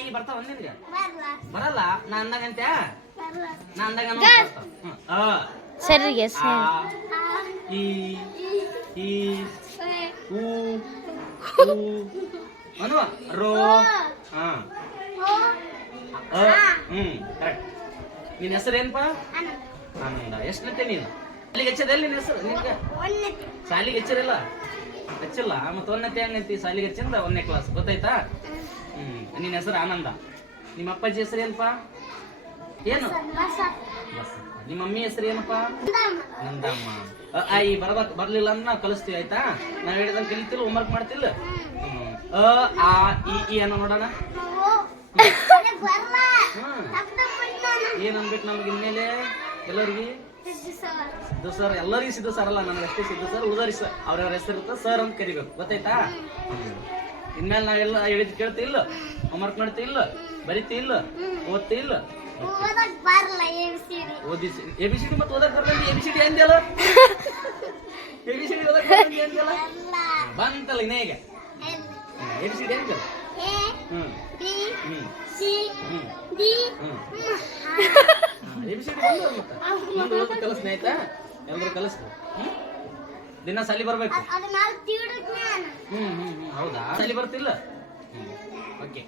ಈ ಬರ್ತಾವ ನಿನ್ಗೆ? ಬರ್ಲ. ಬರಲ್ಲ? ನಾ ಅಂದಾಗಂತೆ ಅಂತ ನಾ ಅಂದಾಗ. ಸರಿಗೆ ಸರಿ ನಿನ್ ಈ. ಈ. ಊ. ರೋ. ಹಾ. ಓ ಹ್ಮ್ ಕರೆಕ್ಟ್ ನಿನ್ನ ಹೆಸರು ಏನಪ್ಪ ಆನಂದ. ಎಷ್ಟನಂತೆ ನೀನು? ಅಲ್ಲಿಗೆ ಹಚ್ಚದಲ್ಲ ನಿನ್ನ ಹೆಸರು? ನಿನ್ಗೆ? ಶಾಲಿಗೆ ಹಚ್ಚಿರಲ್ಲ? ಹಚ್ಚಿಲ್ಲ? ಮತ್ತೆ ಒಂದನೇ ಹೆಂಗೈತಿ? ಶಾಲಿಗೆ ಹಚ್ಚಿಂದ ಒಂದನೇ ಕ್ಲಾಸ್ ಗೊತ್ತಾಯ್ತಾ? ಹ್ಮ್. ನಿನ್ನ ಹೆಸರು ಆನಂದ. ನಿಮ್ಮ ಅಪ್ಪಾಜಿ ಹೆಸರು ಏನಪ್ಪ? ಏನು? ಬಸ ನಿಮ್ಮ ಮಮ್ಮಿ ಹೆಸರು ಏನಪ್ಪ? ದಮ್ಮ ನಂದಮ್ಮ. ಅ, ಆ, ಈ ಬರ್ಲಿಲ್ಲ ಅಂದ್ರೆ ನಾವು ಕಲಿಸ್ತೀವಿ ಆಯ್ತಾ? ನಾವ್ ಹೇಳಿದಂಗೆ ಕಲಿತಿಲ್ಲ ಹೋಮ್ವರ್ಕ್ ಮಾಡ್ತಿಲ್ಲ? ಹ್ಮ್. ಆ ಇ ನೋಡೋಣ. ಏನ್ ಅನ್ಬೇಕು ನಮ್ಗೆ ಇನ್ಮೇಲೆ? ಎಲ್ಲರಿಗೆ? ಸಿದ್ದು ಸರ್. ಎಲ್ಲರಿಗೂ ಸಿದ್ದು ಸರ್ ಅಲ್ಲ ನನಗೆ ಅಷ್ಟೇ ಸಿದ್ದು ಸರ್. ಉದರಿ ಸರ್ ಅವ್ರವ್ರ ಹೆಸರು ಇರುತ್ತೆ ಸರ್ ಅಂತ ಕರಿಬೇಕು. ಗೊತ್ತಾಯ್ತಾ? ಹ್ಮ್. ನಾ ಎಲ್ಲ ಹೇಳಿದ್ ಕೇಳ್ತಿ ಇಲ್ಲ ಹೋಮ್ವರ್ಕ್ ಮಾಡ್ತಿ ಇಲ್ಲ ಬರೀತಿ ಇಲ್ಲ ಓದ್ತಿ ಇಲ್ಲ. ಓದಕ್ ಓದಿ ಎ ಬಿ ಸಿ ಡಿ ಮತ್ತೆ ಓದಕ್ ಬರ್ತಂತ ಎ ಬಿ ಸಿ ಡಿ ಅಂದ್ಯಲ್ಲ? ಎ ಬಿ ಸಿ ಡಿ ಓದಕ್ ಬರ್ತಂತ ಅಂದ್ಯಲ್ಲ? ಬಂತಲ್ಲ ಇನ್ನೇ ಈಗ. ಎ ಬಿ ಸಿ ಡಿ ಅಂದ್ಯಲ್ಲ? ಎ ಹ್ಮ್. ಬಿ ಹ್ಮ್. ಸಿ ಹ್ಮ್. ಡಿ ಹ್ಮ್. ಎ ಬಿ ಸಿ ಡಿ ಬಂದು ಮತ್ತೆ ಆಯ್ತಾ? ಎಲ್ಲರೂ ಕಲಿಸ್ತು ಹ್ಮ್? ದಿನ ಸಾಲಿ ಬರ್ಬೇಕು. ಹ್ಮ್ ಹ್ಮ್ ಹ್ಮ್. ಹೌದಾ? ಸಾಲಿ ಬರ್ತಿಲ್ಲ? ಹ್ಮ್. ಓಕೆ